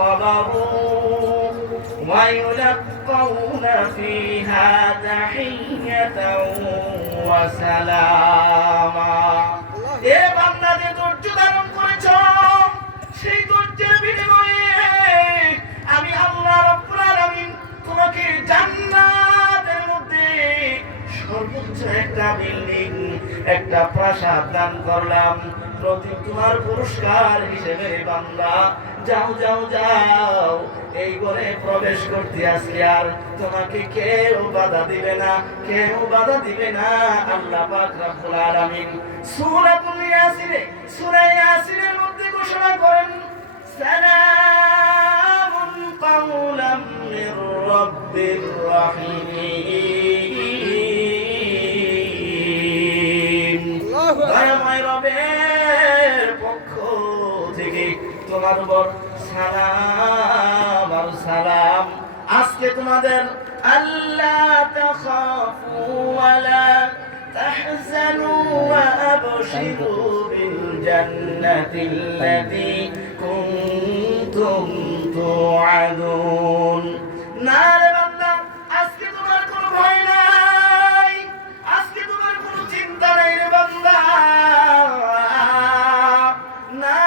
صبروا ويلقون فيها تحية وسلاما এ বান্দা যে ধৈর্য ধারণ করেছ সেই ধৈর্যের বিনিময়ে আমি আল্লাহ রাব্বুল আলামিন তোমাকে জান্নাতের মধ্যে সর্বোচ্চ একটা বিল্ডিং একটা প্রাসাদ দান করলাম। প্রতি তোমার পুরস্কার হিসেবে বান্দা যাও যাও যাও এই ঘরে প্রবেশ করতে আসলে আর তোমাকে কেউ বাধা দিবে না, কেউ বাধা দিবে না। আল্লাহ পাক রব্বুল আলামিন সূরাতুল ইয়াসিনে সূরা ইয়াসিনের মধ্যে ঘোষণা করেন সালামুন কাওলাম মির রাব্বির রাহিম। দয়াময় রবের পক্ষ থেকে তোমার উপর সালাম আর সালাম। আজকে তোমাদের আল্লাহ তাখাফু ওয়ালা তাহজানু ওয়া আবশিরু বিল জান্নাতিল্লাতী কুনতুম তুআদুন। না রে বান্দা, আজকে তোমার কোনো ভয় নাই, আজকে তোমার কোনো চিন্তা নাই রে বান্দা। না,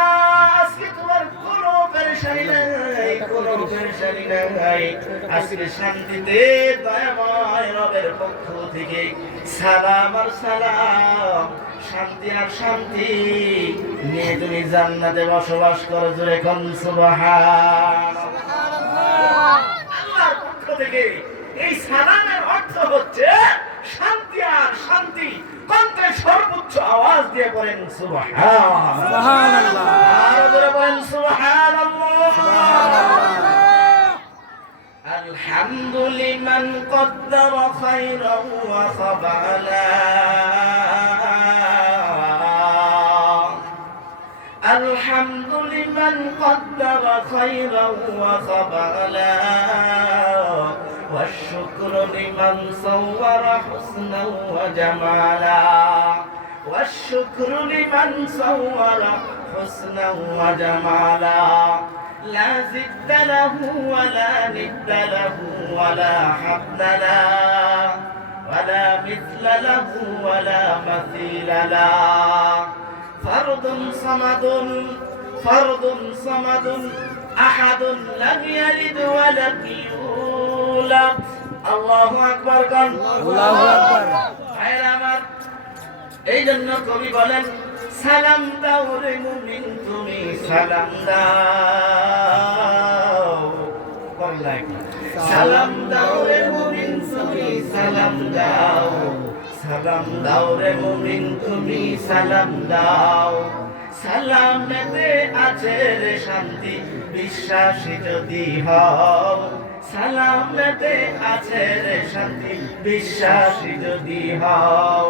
আজকে তোমার কোনো পেরেশানি নাই, কোনো পেরেশানি নাই। আজকে শান্তিতে দয়াময় রবের পক্ষ থেকে সালাম আর সালাম, শান্তি আর শান্তি নিয়ে তুমি জান্নাতে বসবাস করো। জোরে কোন সুবহানাল্লাহ। আল্লাহর পক্ষ থেকে এই সালামের অর্থ হচ্ছে শান্তি আর শান্তি। কণ্ঠে সর্বোচ্চ আওয়াজ দিয়ে বলেন সুবহানাল্লাহ। আর জোরে বলেন সুবহানাল্লাহ। الحمد لمن قدر خيرا وخبالا، الحمد لمن قدر خيرا وخبالا، والشكر لمن صور حسنا وجمالا، والشكر لمن صور حسنا وجمالا، لا ضد له ولا ند له ولا حد له ولا مثل له ولا مثيل له، فرد صمد فرد صمد أحد لم يلد ولم يولد। الله أكبر قال الله أكبر। ভাইরা আমার, এই জন্য কবি বলেন সালাম দাও রে মুমিন তুমি সালাম দাও। সালাম দাও রে মুমিন তুমি সালাম দাও, সালাম দাও রে মুমিন তুমি সালাম দাও। সালামেতে আছে রে শান্তি বিশ্বাসী যদি হও, সালামেতে আছে রে শান্তি বিশ্বাসী যদি হও।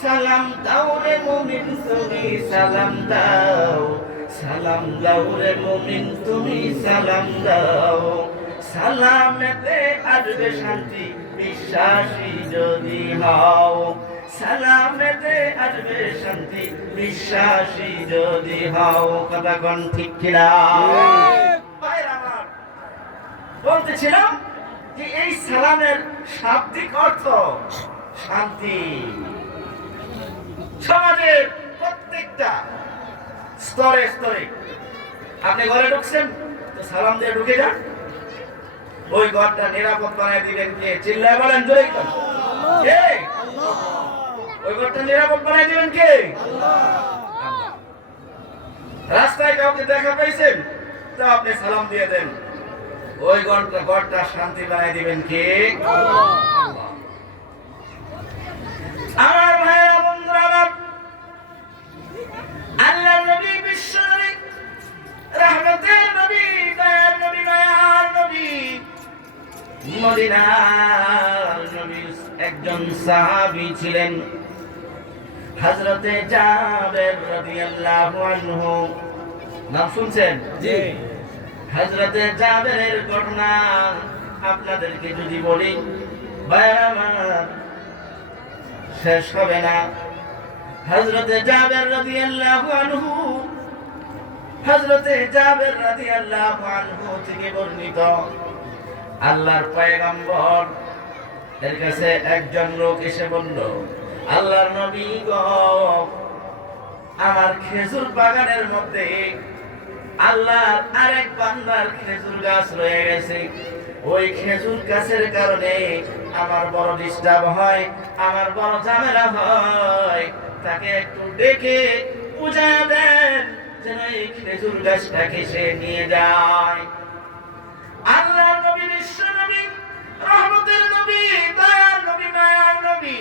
সালাম দাও রে মুমিন তুমি সালাম দাও, সালাম দাও রে মুমিন তুমি সালাম দাও। সালামেতে আসবে শান্তি বিশ্বাসী যদি হও, সালামেতে আসবে শান্তি বিশ্বাসী যদি হও। কথা কোন ঠিক কিনা? ভাইরা আমার, বলতেছিলাম যে এই সালামের শাব্দিক অর্থ শান্তি। সমাজের প্রত্যেকটা স্তরে স্তরে আপনি ঘরে ঢুকছেন তো সালাম দিয়ে ঢুকে যান। ওই ঘরটা নিরাপদ বানিয়ে দিবেন কে? চিল্লায় বলেন জোরে কে? ওই ঘরটা নিরাপদ বানিয়ে দিবেন কে? রাস্তায় কাউকে দেখা পাইছেন তো আপনি সালাম দিয়ে দেন। ওই ঘরটা শান্তি বানিয়ে দিবেন কে? আমার ভাইরা বন্ধুরা আমার, আল্লাহর নবী বিশ্বনবী রহমতের নবী দয়ার নবী মায়ার নবী মদিনার নবী একজন সাহাবী ছিলেন হযরতে জাবের রাদিয়াল্লাহু আনহু। নাম শুনছেন? জি। হযরতে জাবেরের ঘটনা আপনাদেরকে যদি বলি ভাইরা আমার শেষ হবে না। হযরতে জাবের রাদিয়াল্লাহু আনহু হযরতে জাবের রাদিয়াল্লাহু আনহু থেকে বর্ণিত, আল্লাহর পয়গম্বর এর কাছে একজন লোক এসে বলল, আল্লাহর নবী গো, আমার খেজুর বাগানের মধ্যে আল্লাহর আরেক বান্দার খেজুর গাছ রয়ে গেছে, ওই খেজুর গাছের কারণে আমার বড় ডিস্টার্ব হয়, আমার বড় ঝামেলা হয়, তাকে একটু ডেকে বুঝায় দেন যেন এই খেজুর গাছটাকে সে নিয়ে যায়। আল্লাহর নবী, বিশ্ব নবী, রহমতের নবী, দয়ার নবী, মায়ার নবী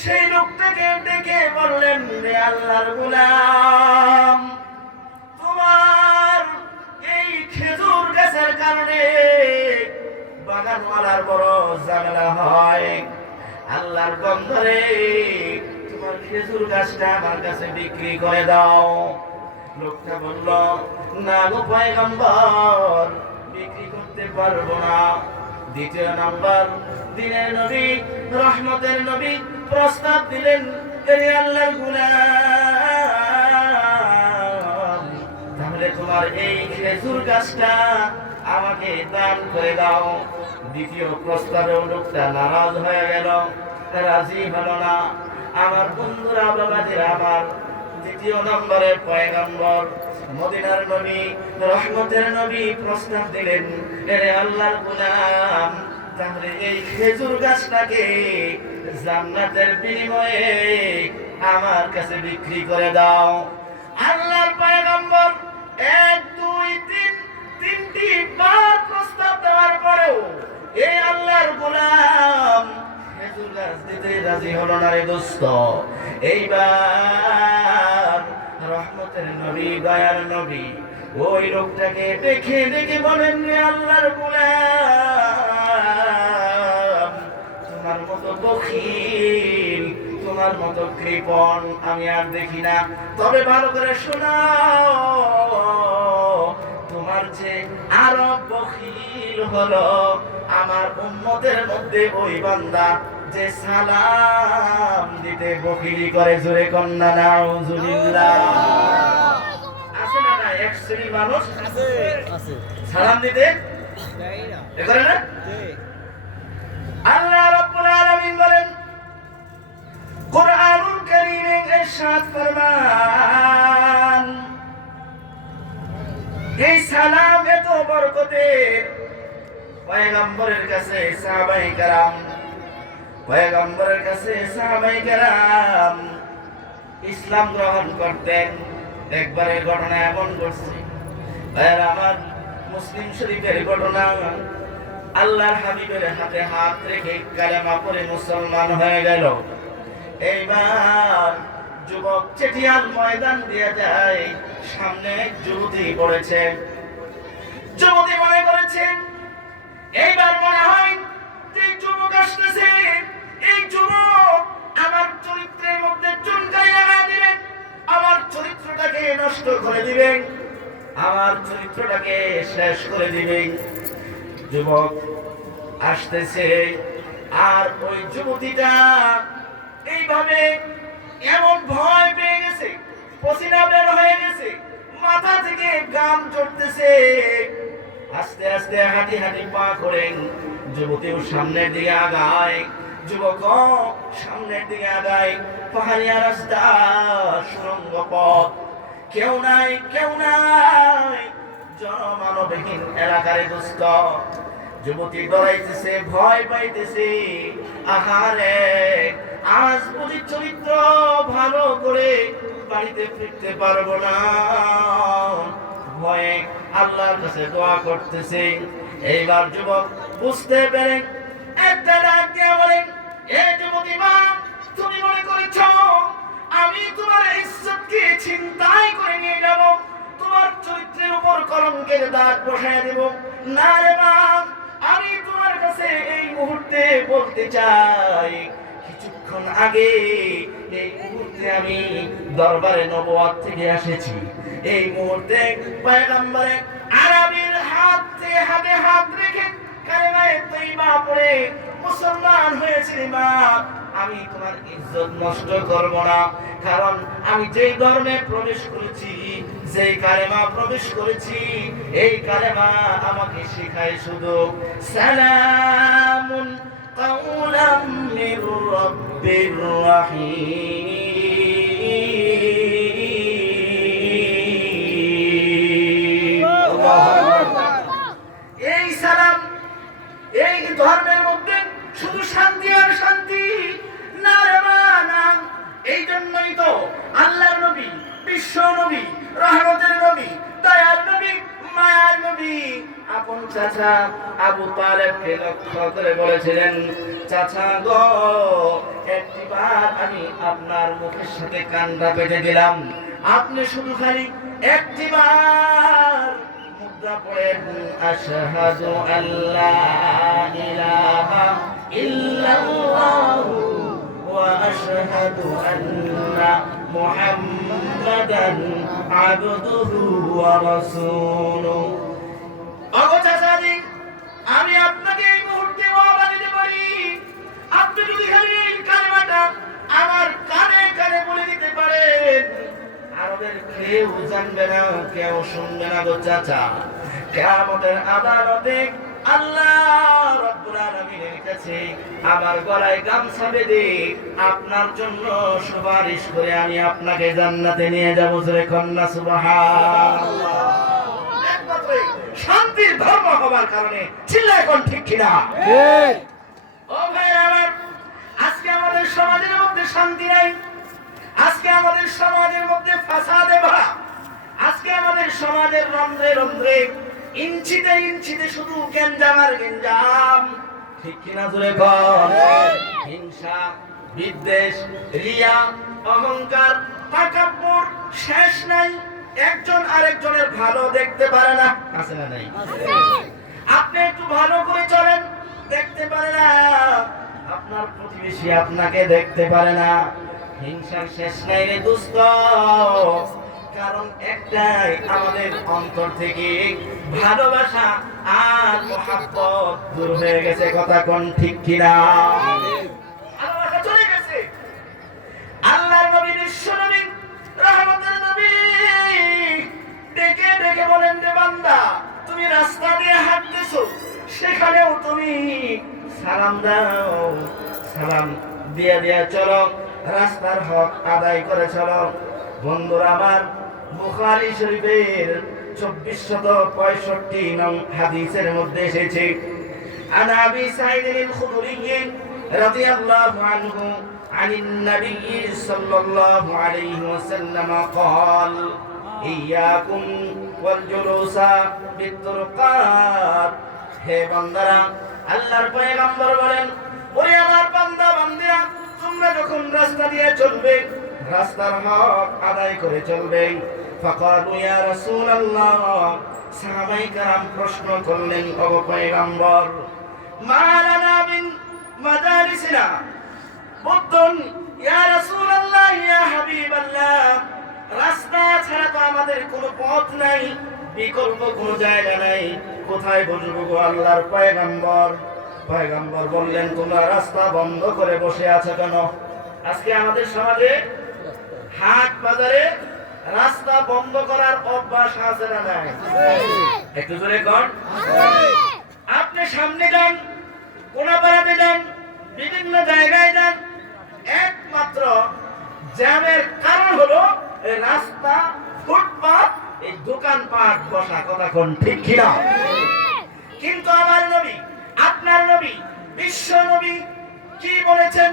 সেই লোকটাকে ডেকে বললেন, রে আল্লাহর গোলাম, তোমার এই খেজুর গাছের কারণে বাগানওয়ালার বড় ঝামেলা হয়, আল্লাহর বন্দরে তোমার খেজুর গাছটা আমার কাছে বিক্রি করে দাও। লোকটা বলল, না গো পয়গম্বর, বিক্রি করতে পারবো না। দ্বিতীয় নাম্বার, দিনের নবী, রহমতের নবী প্রস্তাব দিলেন, হে আল্লাহর গোলাম, তাহলে তোমার এই খেজুর গাছটা আমাকে দান করে দাও। দ্বিতীয় প্রস্তাবে লোকটা নারাজ হয়ে গেল, রাজি হলো না। আমার বন্ধুরা, বাবাজিরা আমার, দ্বিতীয় নম্বরের পয়গম্বর মদিনার নবী, রহমতের নবী প্রস্তাব দিলেন, হে আল্লাহর গোলাম, তাহলে এই খেজুর গাছটাকে জান্নাতের বিনিময়ে আমার কাছে বিক্রি করে দাও। আল্লাহর পয়গম্বর এক দুই তিন তিনটি বার প্রস্তাব দেওয়ার পরেও এই আল্লাহর গোলাম খেজুর গাছ দিতে রাজি হলো না রে দোস্ত। এইবার রহমতের নবী, দয়ার নবী ওই লোকটাকে দেখে দেখে বলেন, রে আল্লাহর গোলাম, তোমার মতো বখিল, তোমার মতো কৃপণ আমি আর দেখি না। তবে ভালো করে শোনাও, তোমার যে আরো বখিল হলো আমার উম্মতের মধ্যে ওই বান্দা যে সালাম দিতে বখিলি করে। জোরে কন্যা নাউজুবিল্লাহ। আছে না না এক শ্রেণীর মানুষ আছে সালাম দিতে করে না। আল্লাহ রাব্বুল আলামিন বলেন কুরআনুল কারীমে ইরশাদ ফরমান, এই সালাম এত বরকতের, পয়গম্বরের কাছে সাহাবায়ে কেরাম, পয়গম্বরের কাছে সাহাবায়ে কেরাম ইসলাম গ্রহণ করতেন। একবারের ঘটনা এমন ঘটছে, ভাইরা আমার, মুসলিম শরীফের ঘটনা, আল্লাহর হাবিবের হাতে হাত রেখে কালেমা পড়ে মুসলমান হয়ে গেল। এইবার যুবক চেটিয়াল ময়দান দিয়ে যায়, সামনে এক যুবতী পড়েছে। যুবতী মনে করেছেন, এইবার মনে হয় যে যুবক আসতেছে, এই যুবক আমার চরিত্রের মধ্যে চুনকারি লাগাই দিবেন, আমার চরিত্রটাকে নষ্ট করে দিবেন, আমার চরিত্রটাকে শেষ করে দিবেন। যুবক আসতেছে, আর ওই যুবতীটা এইভাবে এমন ভয় পেয়ে গেছে, পসিনা বের হয়ে গেছে, মাথা থেকে গাম চড়তেছে। আস্তে আস্তে হাঁটি হাঁটি পা করেন, যুবতীও সামনের দিকে আগায়, যুবক সামনের দিকে আগায়। পাহাড়িয়া রাস্তা, সুড়ঙ্গ পথ, কেউ নাই কেউ নাই, জনমানবহীন এলাকারে দুস্থ। যুবতী ডরাইতেছে, ভয় পাইতেছে, আহারে আজ বুঝি চরিত্র ভালো করে বাড়িতে ফিরতে পারবো না, ভয়ে আল্লাহর কাছে দোয়া করতেছে। এইবার যুবক বুঝতে পেরে একটা ডাক দিয়ে বলেন, এ যুবতী মা, তুমি মনে করেছ আমি তোমার ইজ্জতকে ছিনতাই করে নিয়ে যাব, তোমার চরিত্রের উপর কলঙ্কের দাগ বসায় দেব? না রে মা, আমি তোমার কাছে এই মুহূর্তে বলতে চাই, কিছুক্ষণ আগে এই মুহূর্তে আমি দরবারে নবুয়ত থেকে এসেছি। এই মুহূর্তে পয়গম্বরে আরবীর হাতে হাত রেখে কালেমায়ে তয়্যিবা পড়ে মুসলমান হয়েছি। মা, আমি তোমার ইজ্জত নষ্ট করব না, কারণ আমি যেই ধর্মে প্রবেশ করেছি, যেই কালেমা প্রবেশ করেছি, এই কালেমা আমাকে শেখায় শুধু সালামুন কাওলাম মির রাব্বির রাহিম। এই সালাম, এই ধর্মের মধ্যে শুধু শান্তি আর শান্তি, না রে না। এই জন্যই তো আল্লাহর নবী, বিশ্ব নবী, রহমতের নবী, দয়ার নবী, মায়ার নবী আপন চাচা আবু তালেবকে লক্ষ্য করে বলেছিলেন, চাচা গো, একটিবার আমি আপনার মুখের সাথে কানটা পেতে দিলাম, আপনি শুধু খালি একটিবার মুদ্রা পড়েন, আশহাদু আল্লা ইলাহা ইল্লাল্লাহু ওয়া আশহাদু আন্না মুহাম্মাদান আবদুহু ওয়া রাসূলুহু। ওগো চাচাজি, আমি আপনাকে এই মুহূর্তে ওয়াদা দিতে পারি, আপনি যদি খালি কালেমাটা আমার কানে কানে বলে দিতে পারেন, আরবের কেউ জানবে না, কেউ শুনবে না গো চাচা। কিয়ামতের আদালতে আল্লাহ রাব্বুল আলামিনের কাছে আমার গলায় গামছা বেঁধে আপনার জন্য সুপারিশ করে আমি আপনাকে জান্নাতে নিয়ে যাব। জোরে কন্যা সুবহানাল্লাহ। একমাত্র শান্তির ধর্ম হবার কারণে, চিল্লায় কোন ঠিক কিনা? ঠিক। ও ভাই আমার, আজকে আমাদের সমাজের মধ্যে শান্তি নাই, আজকে আমাদের সমাজের মধ্যে ফাসাদে ভরা, আজকে আমাদের সমাজের রন্ধ্রে রন্ধ্রে, ইঞ্চিতে ইঞ্চিতে শুধু গেঞ্জাম আর গেঞ্জাম, ঠিক কিনা? জোরে বল। হিংসা, বিদ্বেষ, রিয়া, অহংকার, তাকাব্বুর শেষ নাই। একজন আরেকজনের ভালো দেখতে পারে না, আছে না নাই? আপনি একটু ভালো করে চলেন, দেখতে পারে না, আপনার প্রতিবেশী আপনাকে দেখতে পারে না। হিংসার শেষ নাই রে দোস্ত, কারণ একটাই, আমাদের অন্তর থেকে ভালোবাসা আর মহব্বত দূর হয়ে গেছে। কথা কোন ঠিক কিনা? ভালোবাসা চলে গেছে। আল্লাহর নবী, বিশ্ব নবী, রহমতের নবী ডেকে ডেকে বলেন, রে বান্দা, তুমি রাস্তা দিয়ে হাঁটতেছো, সেখানেও তুমি সালাম দাও, সালাম দিয়া দিয়া চলো, রাস্তার হক আদায় করে চলো। বন্ধুরা আমার, বুখারী শরীফের 2465 নং হাদিসের মধ্যে এসেছে, আন আবি সাঈদ আল-খুদরি রাদিয়াল্লাহু আনহু আনিন নবী সাল্লাল্লাহু আলাইহি ওয়াসাল্লাম قال ইয়াকুম ওয়াল জুলুসা বিত-তুরকাত। হে বান্দারা, আল্লাহর পয়গম্বর বলেন, ওরে আমার বান্দা বান্দিরা, তোমরা যখন রাস্তা দিয়ে চলবে, রাস্তার হক আদায় করে চলবে। ফাকালু ইয়া রাসূলুল্লাহ, সাহাবায়ে কেরাম প্রশ্ন করলেন, ও পয়গম্বর, মা লানা মিন মাদারিসিনা বুদ্দুন ইয়া রাসূলুল্লাহ ইয়া হাবিবাল্লাহ, রাস্তা ছাড়া তো আমাদের কোনো পথ নাই, বিকল্প কোনো জায়গা নাই, কোথায় বসবো গো আল্লাহর পয়গম্বর? পয়গম্বর বললেন, তোমরা রাস্তা বন্ধ করে বসে আছো কেন? আজকে আমাদের সমাজে হাট বাজারে রাস্তা বন্ধ করার অভ্যাস আছে না নাই? একটু জোরে কর। আপনি সামনে যান, কোনাপাড়াতে যান, বিভিন্ন জায়গায় যান, একমাত্র জ্যামের কারণ হলো এই রাস্তা, ফুটপাত, এই দোকানপাট বসা। কথা কোন ঠিক কিনা? কিন্তু আমার নবী, আপনার নবী, বিশ্ব নবী কি বলেছেন?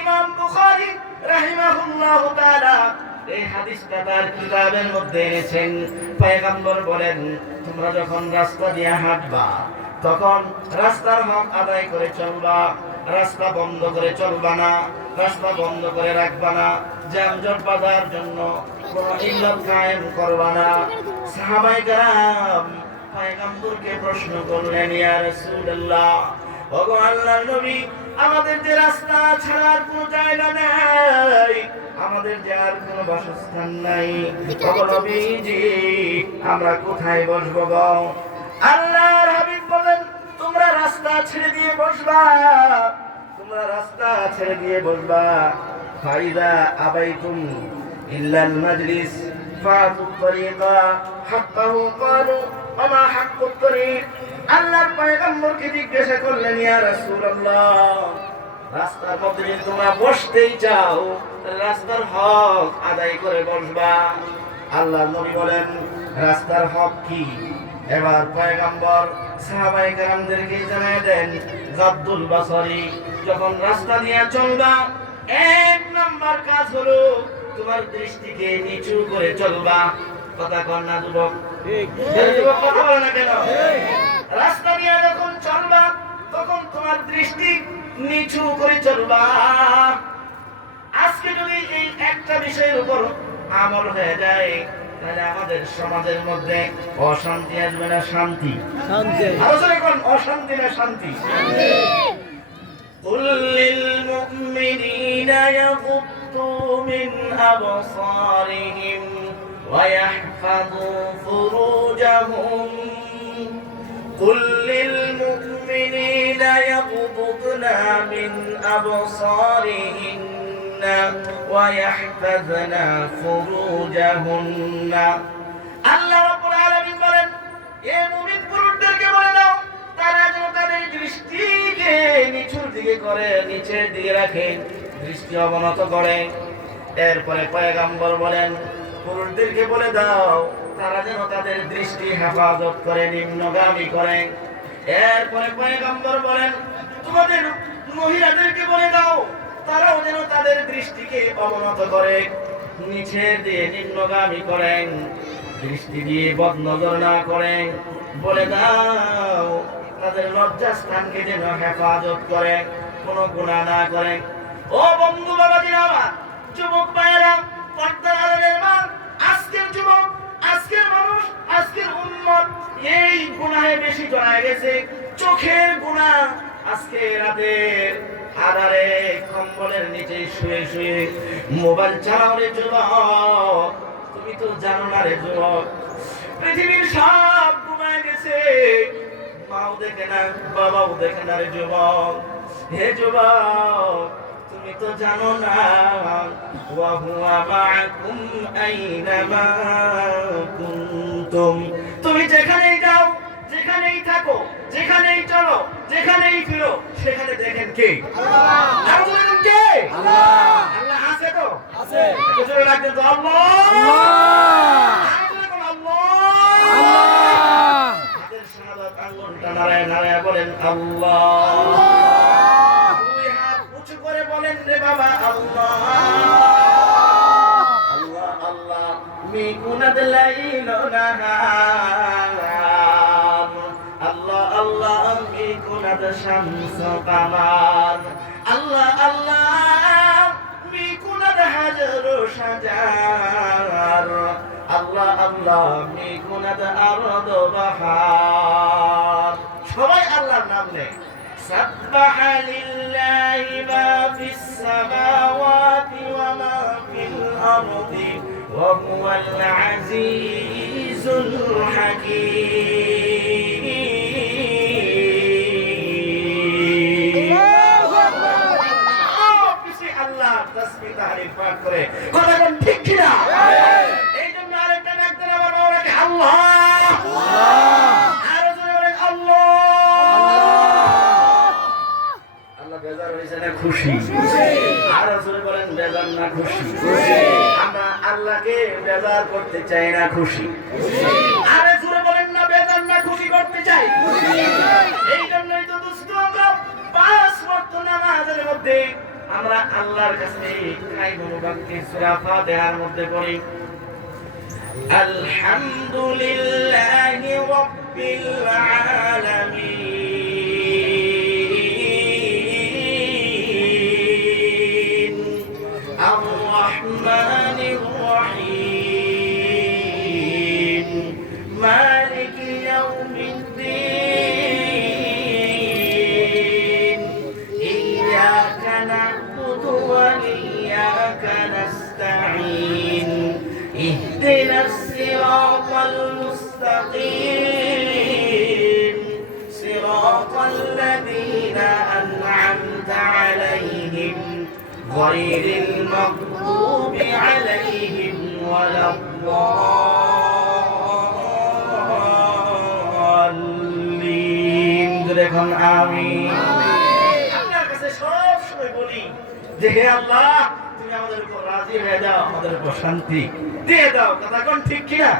ইমাম বুখারী রাহিমাহুল্লাহু তাআলা এই হাদিসটা তার কিতাবের মধ্যে এনেছেন। পয়গম্বর বলেন, তোমরা যখন রাস্তা দিয়ে হাঁটবা, তখন রাস্তার হক আদায় করে চলবা, রাস্তা বন্ধ করে চলবা না, রাস্তা বন্ধ করে রাখবা না, যানজট বাধার জন্য কোনো ইল্লাত কায়েম করবা না। সাহাবায়ে কেরাম পয়গম্বরকে প্রশ্ন করলেন, ইয়া রাসূলুল্লাহ, ওগো আল্লাহর নবী, আমাদের যে রাস্তা ছাড়ার কোনো জায়গা নাই, আমাদের যে আর কোনো বাসস্থান নাই, ওগো নবীজি, আমরা কোথায় বসবো গো? আল্লাহর হাবিব বলেন, তোমরা রাস্তা ছেড়ে দিয়ে বসবা, তোমরা রাস্তা ছেড়ে দিয়ে বসবা। ফাইদা আবাইতুম ইল্লাল মাজলিস ফাতুত তরিকা হাক্কাহু ক্বালু আমা হাক্কুত তরিক। আল্লাহর পয়গম্বরকে জিজ্ঞাসা করলেন, ইয়া রাসূলুল্লাহ, রাস্তার মধ্যে যদি তোমরা বসতেই চাও রাস্তার হক আদায় করে বসবা। আল্লাহর নবী বলেন, রাস্তার হক কি? এবার পয়গম্বর সাহাবায়ে কেরামদেরকে জানিয়ে দেন, গাদ্দুল বাসারি, যখন রাস্তা দিয়ে চলবা এক নাম্বার কাজ হলো তোমার দৃষ্টিকে নিচু করে চলবা। কথা কর না যুবক? ঠিক। যুবক কথা বলে না কেন? রাস্তা দিয়ে যখন চলবা তখন তোমার দৃষ্টি নিচু করে চলবা। আজকে যদি এই একটা বিষয়ের উপর আমল হয়ে যায় তাহলে আমাদের সমাজের মধ্যে অশান্তি আসবে না শান্তি? আলোচনা করুন, অশান্তি না শান্তি? قل للمؤمنين يغضوا من أبصارهم ويحفظوا فروجهم قل للمؤمنين يغضضن من أبصارهن ويحفظن فروجهن। আল্লাহ রাব্বুল আলামিন বলেন, এ মুমিন পুরুষদেরকে বলে দাও তারা যেন তাদের দৃষ্টিকে নিচুর দিকে করে, নিচের দিকে রাখে, দৃষ্টি অবনত করে। এরপরে পয়গম্বর বলেন, পুরুষদেরকে বলে দাও তারা যেন তাদের দৃষ্টি হেফাজত করে, নিম্নগামী করে। এরপরে পয়গম্বর বলেন, তোমাদের মহিলাদেরকে বলে দাও তারাও যেন তাদের দৃষ্টিকে অবনত করে, নিচের দিয়ে নিম্নগামী করেন, দৃষ্টি দিয়ে বদনজর না করেন। বলে দাও তাদের লজ্জাস্থানকে যেন হেফাজত করে, কোনো গুনাহ না করে। ও বন্ধু বাবাজিরা আমার, যুবক ভাইয়েরা, পর্দার আড়ালের মা, আজকের যুবক, আজকের মানুষ, আজকের উম্মত এই গুনাহে বেশি জড়ায় গেছে। চোখের গুনাহ। আজকে রাতের আধারে কম্বলের নিচে শুয়ে শুয়ে মোবাইল চালাও রে যুবক। তুমি তো জানো না রে যুবক, পৃথিবীর সব ঘুমায় গেছে, মাও দেখে না, বাবাও দেখে না রে যুবক। হে যুবক, তুমি তো জানো না, ওয়া হুয়া মাআকুম আইনামা কুনতুম। তুমি যেখানেই যাও, যেখানেই থাকো, যেখানেই চলো, যেখানেই ফিরো, সেখানে দেখেন কে? আল্লাহ। আর বলেন কে? আল্লাহ। আল্লাহ আছে তো? আছে। একটু জোরে ডাকেন তো, আল্লাহ। আর বলেন আল্লাহ। আল্লাহ। হাতের শাহাদাত আঙ্গুলটা নাড়ায় নাড়ায় বলেন আল্লাহ। দুই হাত উঁচু করে বলেন রে বাবা আল্লাহ। আল্লাহ আল্লাহ মিকুনাদ লাইল নাহার। আল্লাহ আল্লাহ মিকুনাদ শামস কামার। আল্লাহ আল্লাহ মিকুনাদ হাজার সাজার। আল্লাহ আল্লাহ মিকুনাদ আরদ বাহার। সবাই আল্লাহর নাম নেয়। সাব্বাহা লিল্লাহি মা ফিস সামাওয়াতি ওয়া মা ফিল আরদি ওয়া হুয়াল আজিজুল হাকীম। আল্লাহ তাসবিহ তাহলিল পাঠ করে কথা কোন ঠিক কিনা? এই জন্য আরেকটা ডাক দেন আমার মাওলাকে আল্লাহ। আর জোরে বলেন আল্লাহ। আল্লাহ বেজার হইছে না খুশি? আর জোরে বলেন বেজার না খুশি? আমরা আল্লাহকে বেজার করতে চাই না খুশি? আর জোরে বলেন না বেজার না খুশি করতে চাই? এই জন্যই তো দোস্ত আমরা পাঁচ ওয়াক্ত নামাজের মধ্যে আমরা আল্লাহর কাছে খাই মুবারক সূরা ফাতিহার মধ্যে পড়ি আলহামদুলিল্লাহি রাব্বিল আলামিন আর রহমানির রহিম মালিকি ইয়াউমিদ্দিন ইয়্যাকা না'বুদু ওয়া ইয়্যাকা নাস্তাঈন ইহদিনাস সিরাতাল মুস্তাকিম গায়রিল মাগদুবি আলাইহিম ওয়ালাদ-দাল্লিন। দেখুন আমিন। আল্লাহর কাছে সব সময় বলি যে হে আল্লাহ, তুমি আমাদের উপর রাজি হয়ে যাও, আমাদের উপর শান্তি দিয়ে দাও। কথা কোন ঠিক কিনা?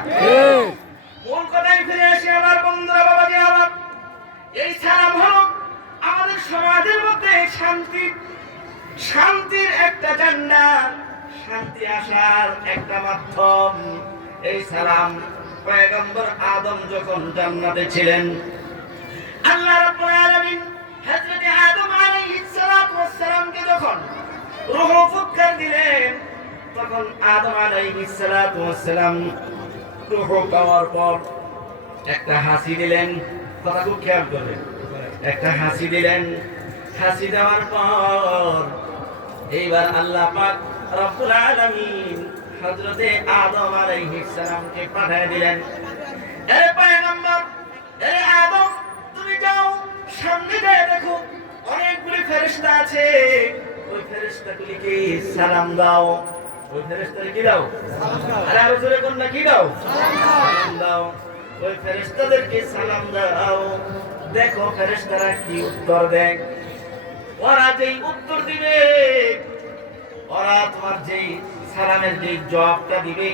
মূল কথায় ফিরে আসি আমার বন্ধুরা, বাবাজি আমার, এই সালাম হলো আমাদের সমাজের মধ্যে শান্তির একটা জান্নাত, শান্তি আসার একটা মাধ্যম। এই সালাম পয়গম্বর আদম যখন জান্নাতে ছিলেন, আল্লাহ রাব্বুল আলামিন হযরত আদম আলাইহিস সালাতু ওয়াস সালামকে যখন রূহ ফুৎকার দিলেন, তখন আদম আলাইহিস সালাতু ওয়াস সালাম রূহ পাওয়ার পর একটা হাসি দিলেন। কথা খুব খেয়াল করবেন। একটা হাসি দিলেন। হাসি দেওয়ার পর এইবার আল্লাহ পাক রব্বুল আলামিন হযরতে আদম আলাইহিস সালামকে পাঠিয়ে দিলেন, এ পয়গম্বর, এ আদম, তুমি যাও সামনে গিয়ে দেখো অনেকগুলি ফেরেশতা আছে, ওই ফেরেশতাগুলিকে সালাম দাও। ওই ফেরেশতাকে কি দাও? সালাম দাও। আরে আরো জোরে কোন না, কি দাও? সালাম দাও। ওই ফেরেশতাদেরকে সালাম দাও। দেখো ফেরেশতারা কি উত্তর দেয়। ওরা যেই উত্তর দিবে, ওরা তোমার যেই সালামের যেই জবাবটা দিবে,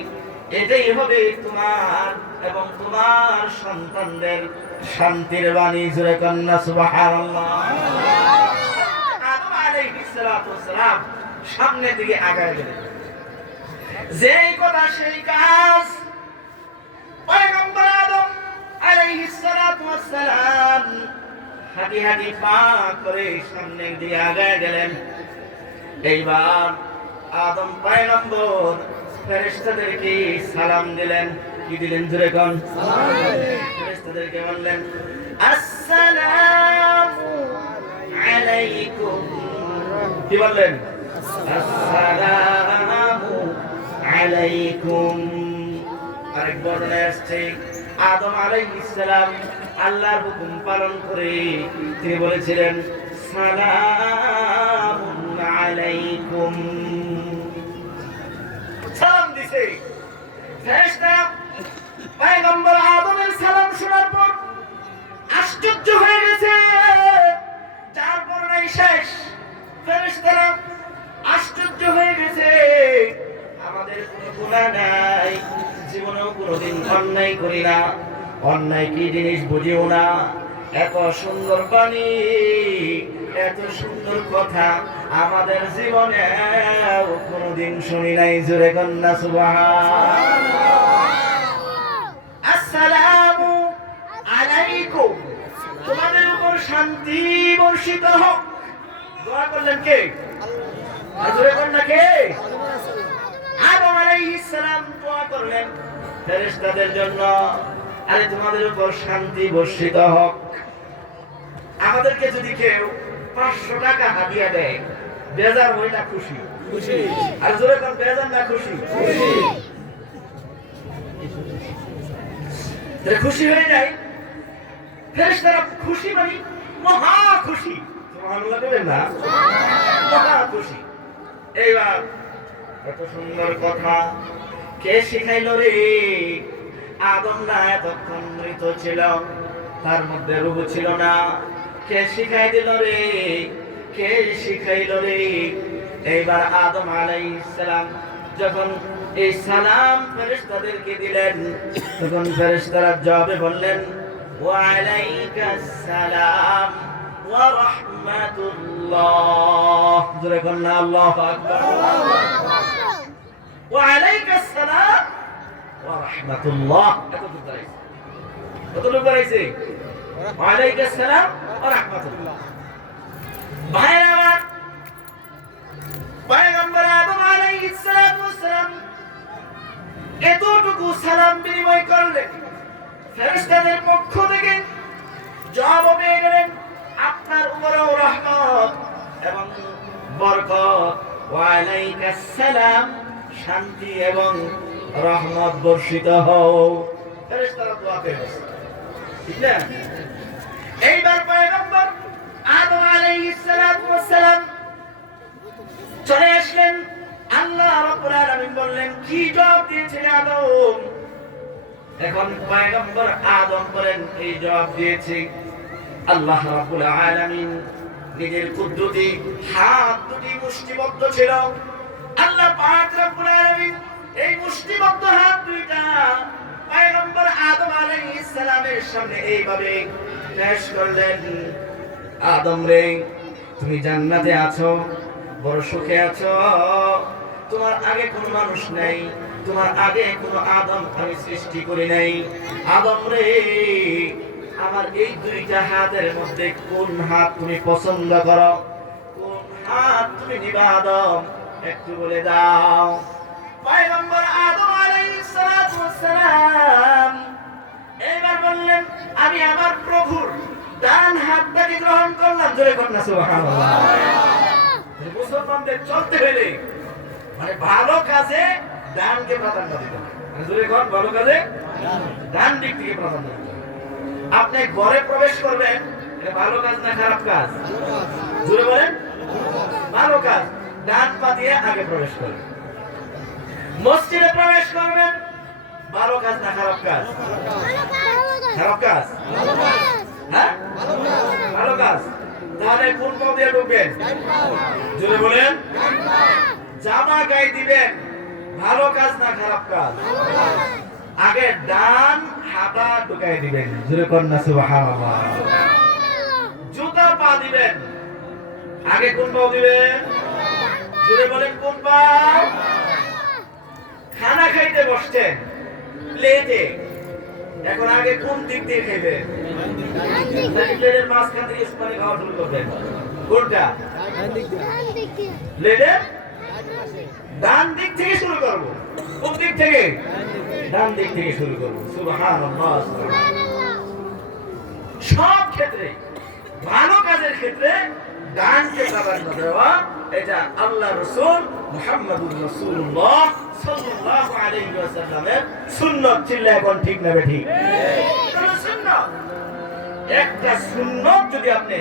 এটাই হবে তোমার এবং তোমার সন্তানদের শান্তির বাণী। জোরে কন্যা সুবহানাল্লাহ। আদম আলাইহিস সালাতু ওয়াস সালাম সামনের দিকে আগায় গেলেন। যেই কথা সেই কাজ। পয়গম্বর আদম আলাইহিস সালাতু ওয়াস সালাম হাঁটি হাঁটি পা করে সামনের দিকে আগায় গেলেন। এইবার আদম পয়গম্বর ফেরেশতাদেরকে সালাম দিলেন। কি দিলেন? জোরে কোন? সালাম। ফেরেশতাদেরকে বললেন, আসসালামু আলাইকুম। কি বললেন? আসসালামু আলাইকুম। আরেক বর্ণনায় আসছে, আদম আলাইহিস সালাম আল্লাহর হুকুম পালন করে তিনি বলেছিলেন, সালামুন আলাইকুম। সালাম দিছে। ফেরেশতা পয়গম্বর আদমের সালাম শোনার পর আশ্চর্য হয়ে গেছে। যার বর্ণনাই শেষ। ফেরেশতারা আশ্চর্য হয়ে গেছে। আমাদের কোনো গুনাহ নাই, জীবনেও কোনোদিন অন্যায় করি না, অন্যায় কি জিনিস বুঝিও না, এত সুন্দর বাণী, এত সুন্দর কথা আমাদের জীবনে কোনোদিন শুনি নাই। জোরে কন্যা সুবহানাল্লাহ। আসসালামু আলাইকুম, তোমাদের উপর শান্তি বর্ষিত হোক। দোয়া করলেন কে? আল্লাহ। জোরে কন্যা কে? আদম আলাইহিস সালাম দোয়া করলেন ফেরেশতাদের জন্য, আরে তোমাদের উপর শান্তি বর্ষিত হোক। আমাদেরকে যদি কেউ 500 টাকা হাদিয়া দেয়, বেজার হই না খুশি? খুশি। আর জোরে কোন, বেজার না খুশি? খুশি। তাহলে খুশি হয়ে যায়। ফেরেশতারা খুশি মানে মহা খুশি। সুবহানাল্লাহ বলেন না? মহা খুশি। এইবার এত সুন্দর কথা কে শিখাইল রে? আদম না এতক্ষণ মৃত ছিল, তার মধ্যে রূহ ছিল না। কে শিখাই দিল রে? কে শিখাইল রে? এইবার আদম আলাইহিস সালাম যখন এই সালাম ফেরেশতাদেরকে দিলেন, তখন ফেরেশতারা জবাবে বললেন, ওয়া আলাইকাস সালাম ওয়া রাহমাতুল্লাহ। জোরে বলুন আল্লাহু আকবার। ওয়া আলাইকাস সালাম ওয়া রাহমাতুল্লাহ। কতটুকু বলেছে? ওয়া আলাইকাস সালাম ওয়া রাহমাতুল্লাহ। ভাইরা আমার, পয়গম্বর আদম আলাইহিস সালাতু ওয়াস সালাম এতটুকু সালাম বিনিময় করলেন, ফেরেশতাদের পক্ষ থেকে জবাব পেয়ে গেলেন, আপনার উপরেও রহমত এবং বরকত, ওয়া আলাইকাস সালাম, শান্তি এবং রহমত বর্ষিত হোক। ফেরেশতারা দোয়া করেছে, ঠিক না? এইবার পয়গম্বর আদম আলাইহিস সালাতু ওয়াস সালাম চলে রাব্বুল আলামিন বললেন, কি জবাব দিয়েছে আদম? এখন পয়গম্বর আদম বলেন, এই জবাব দিয়েছে আল্লাহ রাব্বুল আলামিন নিজের কুদরতি হাত দুটি মুষ্টিবদ্ধ ছিল। আল্লাহ পাক রব্বুল আলামিন এই মুষ্টিবদ্ধ হাত দুইটা পয়গম্বর আদম আলাইহিস সালামের সামনে এইভাবে পেশ করলেন, আদম রে, তুমি জান্নাতে আছো, বড় সুখে আছো, তোমার আগে কোনো মানুষ নাই, তোমার আগে কোনো আদম আমি সৃষ্টি করি নাই। আদম রে, আমার এই দুইটা হাতের মধ্যে কোন হাত তুমি পছন্দ করো, কোন হাত তুমি নিবা আদম, একটু বলে দাও। পয়গম্বর আদম আলাইহিস সালাতু ওয়াস সালাম এবার বললেন, আমি আমার প্রভুর ডান হাতটাকে গ্রহণ করলাম। জোরে কন্যা সুবহানাল্লাহ। মুসলমানদের চলতে হলে মানে ভালো কাজে ডানকে প্রাধান্য দিতে হবে। জোরে কোন ভালো কাজে ডান দিক থেকে প্রাধান্য দিতে হবে। আপনি ঘরে প্রবেশ করবেন, এটা ভালো কাজ না খারাপ কাজ? জোরে বলেন, ভালো কাজ। ডান পা দিয়ে আগে প্রবেশ করবেন। মসজিদে প্রবেশ করবেন, ভালো কাজ না খারাপ কাজ? খারাপ কাজ। হ্যাঁ, ভালো কাজ। তাহলে কোন পা দিয়ে ঢুকবেন? জোরে বলেন। জামা গায়ে দিবেন, ভালো কাজ না খারাপ কাজ? আগে ডান হাতা ঢুকাই দিবেন। জোরে কন্যা সুবহানাল্লাহ। জুতা পা দিবেন, আগে কোন পা দিবেন? জোরে বলেন, কোন পা? খানা খাইতে বসছেন প্লেটে, এখন আগে কোন দিক দিয়ে খাইবেন? প্লেটের মাঝখান থেকে পানি খাওয়া শুরু করবেন। কোনটা? প্লেটের ডান দিক থেকে শুরু করব। কোন দিক থেকে? ডান দিক থেকে শুরু করব। সুবহানাল্লাহ। সব ক্ষেত্রে, ভালো কাজের ক্ষেত্রে ডানকে প্রাধান্য দেওয়া, এটা আল্লাহ রাসূল মুহাম্মদুর রাসূলুল্লাহ সাল্লাল্লাহু আলাইহি ওয়াসাল্লামের সুন্নাত ছিল। এখন ঠিক না ঠিক? সুন্নাত। একটা সুন্নাত যদি আপনি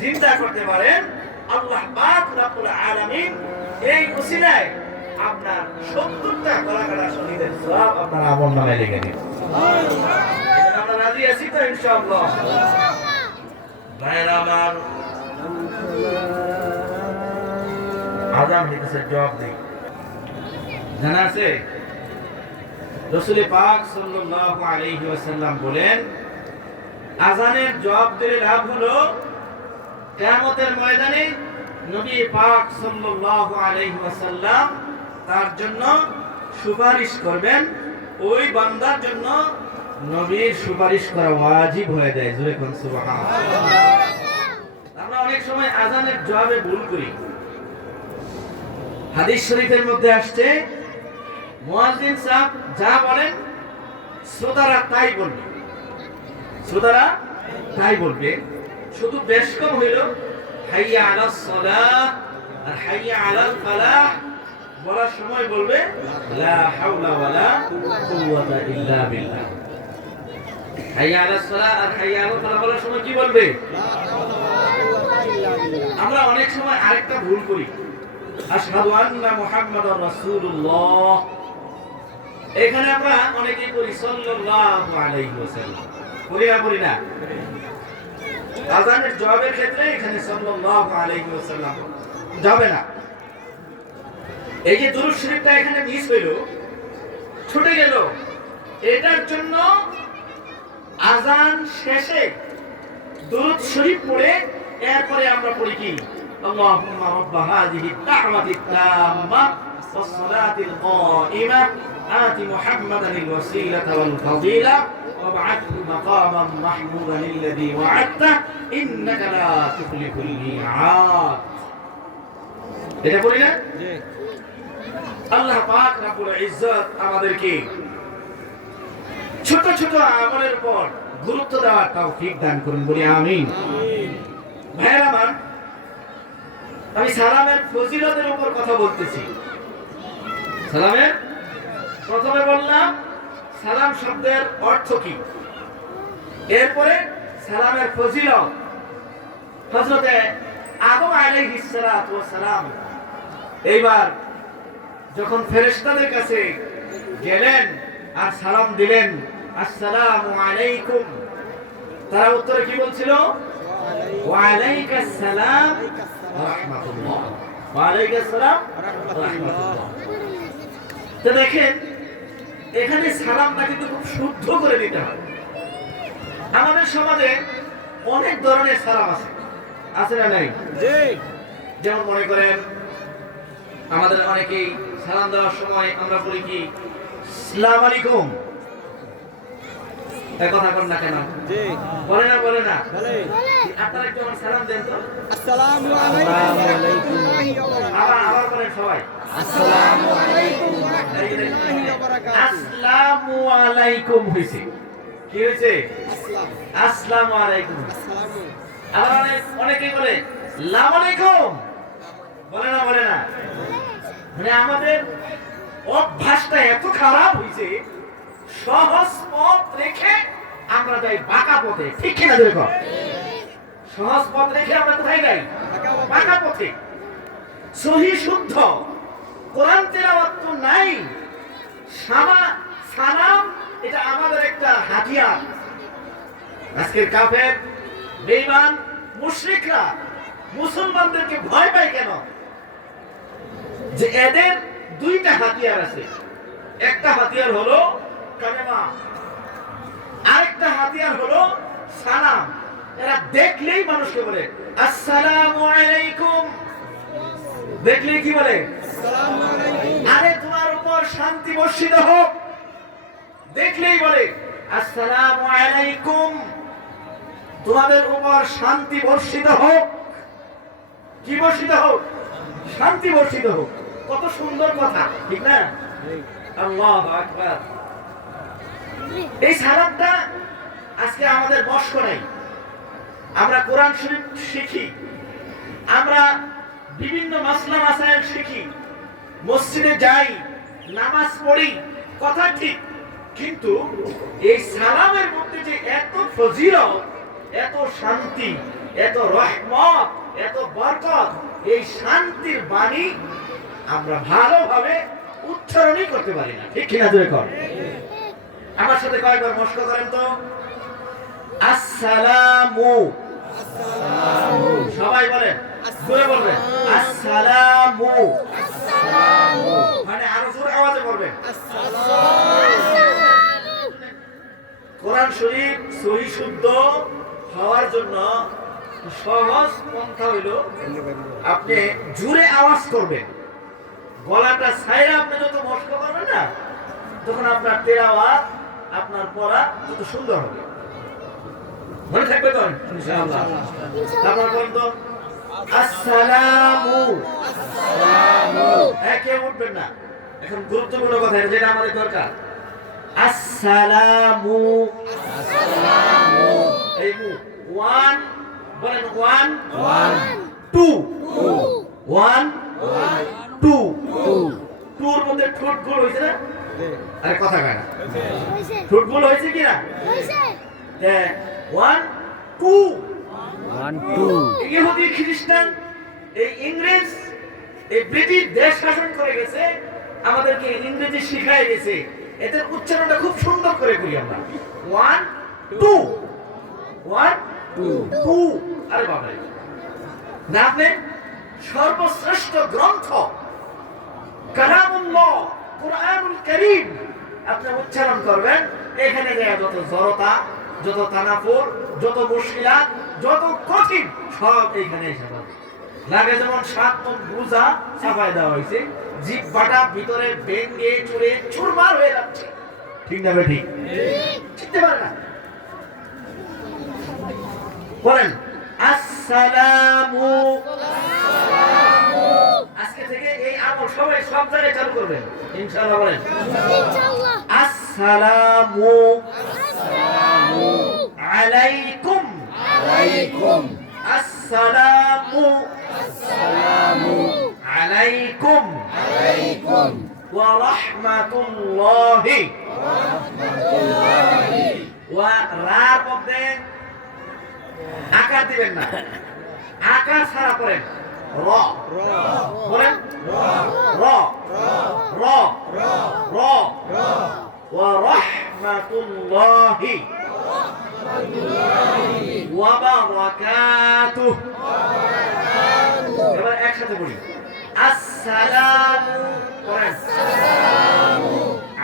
জিন্দা করতে পারেন, আল্লাহ পাক রব্বুল আলামিন এই উসিলায় আপনার 70টা কলাকাটা শহীদের সওয়াব আপনার আমলনামায় লিখে দিবেন। সুবহানাল্লাহ। আমরা রাজি আছি তো ইনশাআল্লাহ? ভাইরা আমার, আযান হইতেছে, জবাব দেই। জানা আছে রাসূল পাক সাল্লাল্লাহু আলাইহি ওয়াসাল্লাম বলেন, আযানের জবাব দিলে লাভ হলো কিয়ামতের ময়দানে নবী পাক সাল্লাল্লাহু আলাইহি ওয়াসাল্লাম তার জন্য সুপারিশ করবেন। ওই বান্দার জন্য নবীর সুপারিশ করা ওয়াজিব হয়ে যায়। জোরে কোন সুবহানাল্লাহ। আমরা অনেক সময় আযানের জবাবে ভুল করি। হাদিস শরীফের মধ্যে আসছে, মুয়াজ্জিন সাহেব যা বলেন শ্রোতারা তাই বলবে, শ্রোতারা তাই বলবে। শুধু বেশ কম হইল হাইয়া আলাস সালাহ আর হাইয়া আলাল ফালাহ বলার সময় বলবে লা হাওলা ওয়ালা কুওয়াতা ইল্লা বিল্লাহ। হাইয়া আলাস সালাহ আর হাইয়া আলাল ফালাহ বলার সময় কি বলবে? আমরা অনেক সময় আরেকটা ভুল করি, আশহাদু আন্না মুহাম্মাদুর রাসূলুল্লাহ। এখানে আমরা অনেকেই করি সাল্লাল্লাহু আলাইহি ওয়াসাল্লাম, করি না করি না? আযানের জবাবের ক্ষেত্রে এখানে সাল্লাল্লাহু আলাইহি ওয়াসাল্লাম যাবে না। এই যে দুরূদ শরীফটা এখানে মিস হইল, ছুটে গেল, এটার জন্য আযান শেষে দুরূদ শরীফ পড়ে এরপরে আমরা পড়ি কি? আল্লাহুম্মা রাব্ব হাযিহি দাওয়াতি তাম্মা ওয়াস সালাতিল কাইমা আতি মুহাম্মাদানিল ওয়াসিলাতা ওয়াল ফাদিলা وابعثه مقاما محمودا الذي وعدته انك لا تخلف الميعاد। এটা বলি না? জি। আল্লাহ পাক রব্বুল ইজ্জত আমাদেরকে ছোট ছোট আমলের উপর গুরুত্ব দেওয়ার তৌফিক দান করুন, বলি আমিন। আমিন। ভাইরা আমার, আমি সালামের ফজিলতের উপর কথা বলতেছি। সালামের প্রথমে বললাম সালাম শব্দের অর্থ কি, এরপরে সালামের ফজিলত। হযরতে আদম আলাইহিস সালাতু ওয়াস সালাম এইবার যখন ফেরেশতাদের কাছে গেলেন আর সালাম দিলেন, আসসালামু আলাইকুম, তারা উত্তরে কি বলছিল? ওয়া আলাইকাস সালাম ওয়া রাহমাতুল্লাহ, ওয়া আলাইকাস সালাম ওয়া রাহমাতুল্লাহ। তো দেখেন এখানে সালামটা কিন্তু খুব শুদ্ধ করে দিতে হয়। আমাদের সমাজে অনেক ধরনের সালাম আছে, আছে না নাই? যেমন মনে করেন আমাদের অনেকেই সালাম দেওয়ার সময় আমরা বলি কি, আসসালামু আলাইকুম। এই কথা বলেন না কেন? বলে না, বলে না, আপনারা একটু আমার সালাম দেন তো। আসসালামু আলাইকুম। আবার বলেন সবাই, আসসালামু আলাইকুম ওয়া রাহমাতুল্লাহি ওয়া বারাকাতুহু। আসসালামু আলাইকুম হইছে, কি হইছে? আসসালামু আলাইকুম। আসসালামু। আবার অনেকেই বলে আসসালামু আলাইকুম, বলে না, বলে না। মানে আমাদের অভ্যাসটা এত খারাপ হইছে, সহজ পথ রেখে আমরা যাই বাঁকা পথে, ঠিক কিনা? দেখো সহজ পথ রেখে আমরা কোথায় যাই? বাঁকা পথে। সহি শুদ্ধ কোরআন তেলাওয়াত তো নাই, সালাম এটা আমাদের একটা হাতিয়ার। আজকের কাফের বেঈমান মুশরিকরা মুসলমানদেরকে ভয় পায় কেন? যে এদের দুইটা হাতিয়ার আছে। একটা হাতিয়ার হলো কালেমা, আরেকটা হাতিয়ার হলো সালাম। এরা দেখলেই মানুষকে বলে আসসালামু আলাইকুম, দেখলেই কি বলে? আসসালামু আলাইকুম। আরে তোমার উপর শান্তি বর্ষিত হোক, দেখলেই বলে আসসালামু আলাইকুম, তোমাদের উপর শান্তি বর্ষিত হোক। কি বর্ষিত হোক? শান্তি বর্ষিত হোক। কত সুন্দর কথা, ঠিক না? আল্লাহু আকবার। এই সালামটা আজকে আমাদের বশ নাই। আমরা কোরআন শরীফ শিখি, আমরা বিভিন্ন মাসলা মাসায়েল শিখি, মসজিদে যাই, নামাজ পড়ি, কথা ঠিক, কিন্তু এই সালামের মধ্যে যে এত ফজিলত, এত শান্তি, এত রহমত, এত বরকত, এই শান্তির বাণী আমরা ভালোভাবে উচ্চারণই করতে পারি না, ঠিক কিনা? জোরে কর। আমার সাথে কয়েকবার মস্ক করেন তো। আসসালামু, সবাই বলেন, জোরে বলবেন আসসালামু। মানে আরো জোরে আওয়াজে বলবেন। কোরআন শরীফ সহি শুদ্ধ হওয়ার জন্য সহজ পন্থা হইল আপনি জোরে আওয়াজ করবেন। গলাটা ছাইরা আপনি যত মস্ক করবেন না, তখন আপনার তেলাওয়াত, আপনার পড়া তত সুন্দর হবে। মনে থাকবে তো ইনশাআল্লাহ। তারপর বলেন তো আসসালামু। কেউ উঠবেন না, এখন গুরুত্বপূর্ণ কথা যেটা আমাদের দরকার। আসসালামু, এই ওয়ান বলেন, ওয়ান টু, ওয়ান টু, টুর মধ্যে ঠোঁট গোল হয়েছে না? আরে কথা কয় না, ঠোঁট গোল হয়েছে কিনা? ওয়ান টু, ইহুদি খ্রিস্টান, এই ইংরেজ, এই ব্রিটিশ দেশ শাসন করে গেছে, আমাদেরকে ইংরেজি শিখাই গেছে। এদের উচ্চারণটা খুব সুন্দর করে করি আমরা, ওয়ান টু, ওয়ান টু। আরে বাবা, না আপনি সর্বশ্রেষ্ঠ গ্রন্থ কালামুল্লাহ কুরআনুল কারীম আপনি উচ্চারণ করবেন, এখানে যত জড়তা, যত তানাফুর, যত মুশকিলাত, যত কঠিন, সব এইখানে এসে যাবে। লাগে যেমন 7 টন বোঝা চাপায় দেওয়া হয়েছে, জিভ বাটা ভিতরে ভেঙে চুরে চুরমার হয়ে যাচ্ছে, ঠিক না? ঠিক শিখতে পারে না। বলেন আসসালামু। আজকে থেকে এই আমল সবাই সব জায়গায় চালু করবেন ইনশাআল্লাহ। বলেন ইনশাআল্লাহ। আসসালামু আলাইকুম, আলাইকুম আসসালামু, আসসালামু আলাইকুম, আলাইকুম ওয়া রাহমাতুল্লাহি, ওয়া রাহমাতুল্লাহি। ওয়া রার মধ্যে আকার দিবেন না, আকার ছাড়া পড়েন। র বলেন র র র ওয়া রাহমাতুল্লাহি ওয়া বারাকাতুহু এবার একসাথে বলি আসসালামু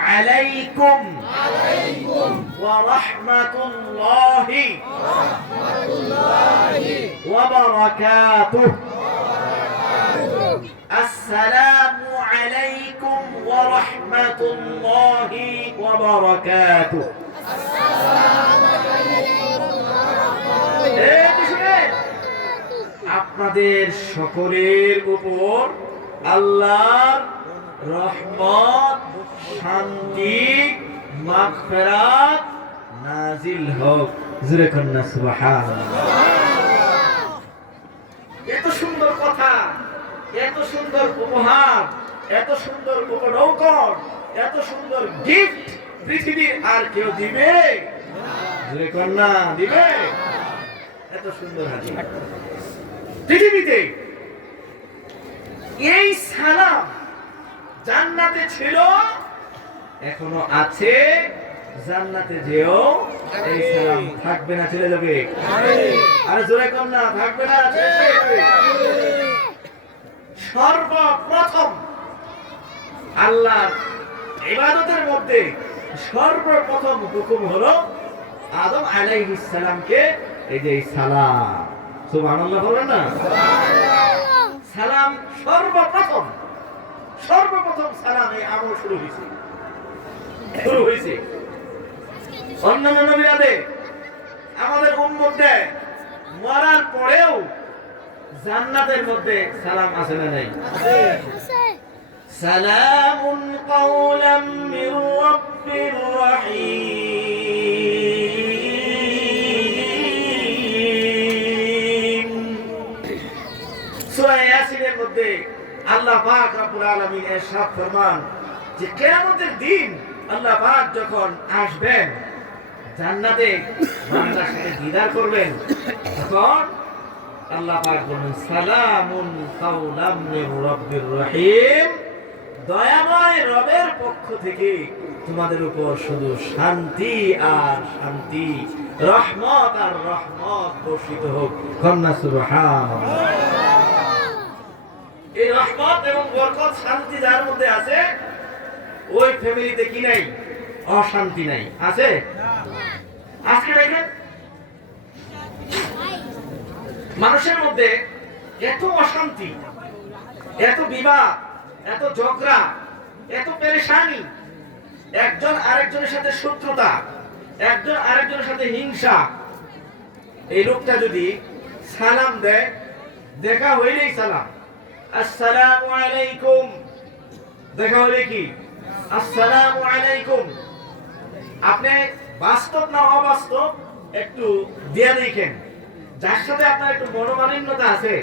আলাইকুম ওয়া রাহমাতুল্লাহি ওয়া বারাকাতুহু আসসালামু আলাইকুম ওয়া রাহমাতুল্লাহি ওয়া বারাকাতুহু আপনাদের সকলের উপর আল্লাহর রহমত শান্তি মাগফিরাত নাজিল হোক জোরে কন্যা সুবহানাল্লাহ এত সুন্দর কথা এত সুন্দর উপহার এত সুন্দর উপঢৌকন এত সুন্দর গিফট পৃথিবীর আর কেউ দিবে জোরে কন্যা দিবে এত সুন্দর হাদিয়া পৃথিবীতে এই সালাম জান্নাতে ছিল এখনো আছে জান্নাতে যেও এই সালাম থাকবে না চলে যাবে আরে জোরে কর না থাকবে না চলে যাবে সর্বপ্রথম আল্লাহর ইবাদতের মধ্যে সর্বপ্রথম হুকুম হলো আদম আলাইহিস সালামকে এই যে সালাম সুবহানাল্লাহ বলেন না সালাম সর্বপ্রথম সালাম এই আমল শুরু হয়েছে অন্যান্য নবীরাদে আমাদের উম্মতে মরার পরেও জান্নাতের মধ্যে সালাম আছে না নাই সালামুন কাওলাম মির রাব্বির রহিম সূরা ইয়াসিনের মধ্যে আল্লাহ পাক রব্বুল আলামিন ইরশাদ ফরমান যে কিয়ামতের দিন আল্লাহ পাক যখন আসবেন জান্নাতে বান্দার সাথে দিদার করবেন তখন আল্লাহ পাক বলেন সালামুন কাওলাম মির রাব্বির রহিম দয়াময় রবের পক্ষ থেকে তোমাদের উপর শুধু শান্তি আর শান্তি রহমত আর রহমত বর্ষিত হোক কন্যা সুবহানাল্লাহ এই রহমত এবং বরকত শান্তি যার মধ্যে আছে ওই ফ্যামিলিতে কি নাই অশান্তি নাই আছে আজকে দেখেন মানুষের মধ্যে এত অশান্তি এত বিবাদ এত ঝগড়া এত পেরেশানি একজন আরেকজনের সাথে শত্রুতা একজন আরেকজনের সাথে হিংসা এই লোকটা যদি সালাম দেয় দেখা হইলেই সালাম আসসালামু আলাইকুম দেখা হইলে কি আসসালামু আলাইকুম আপনি বাস্তব না অবাস্তব একটু দিয়ে দেখেন যার সাথে আপনার একটু মনোমালিন্যতা আছে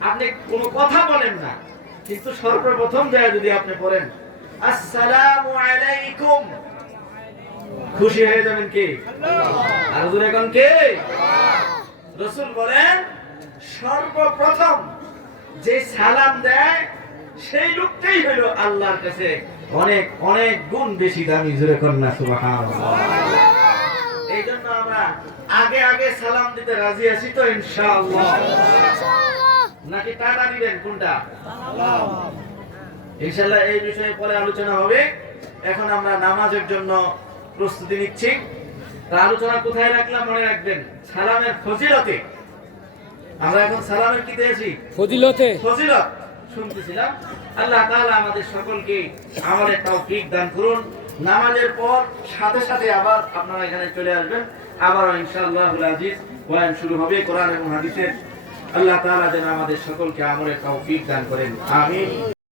আপনি কোনো কথা বলেন না কিন্তু সর্বপ্রথম যায় যদি আপনি পড়েন আসসালামু আলাইকুম খুশি হয়ে যাবেন কে আর জোরে কোন কে রাসূল বলেন সর্বপ্রথম যে সালাম দেয় সেই লোকটাই হলো আল্লাহর কাছে অনেক অনেক গুণ বেশি দামি জোরে কোন না সুবহানাল্লাহ এইজন্য আমরা আগে আগে সালাম দিতে রাজি আছি তো ইনশাআল্লাহ নাকি টাটা দিবেন কোনটা ইনশাআল্লাহ এই বিষয়ে পরে আলোচনা হবে এখন আমরা নামাজের জন্য প্রস্তুতি নিচ্ছি তা আলোচনা কোথায় রাখলাম মনে রাখবেন সালামের ফজিলতে আমরা এখন সালামের কি দিয়েছি ফজিলতে ফজিলত শুনতেছিলাম আল্লাহ তাআলা আমাদের সকলকে আমলের তৌফিক দান করুন নামাজের পর সাথে সাথে আবার আপনারা এখানে চলে আসবেন আবার ইনশাআল্লাহুল আজিজ বয়ান শুরু হবে কোরআন এবং হাদিসের আল্লাহ তাআলা যেন আমাদের সকলকে আমলের তৌফিক দান করেন আমিন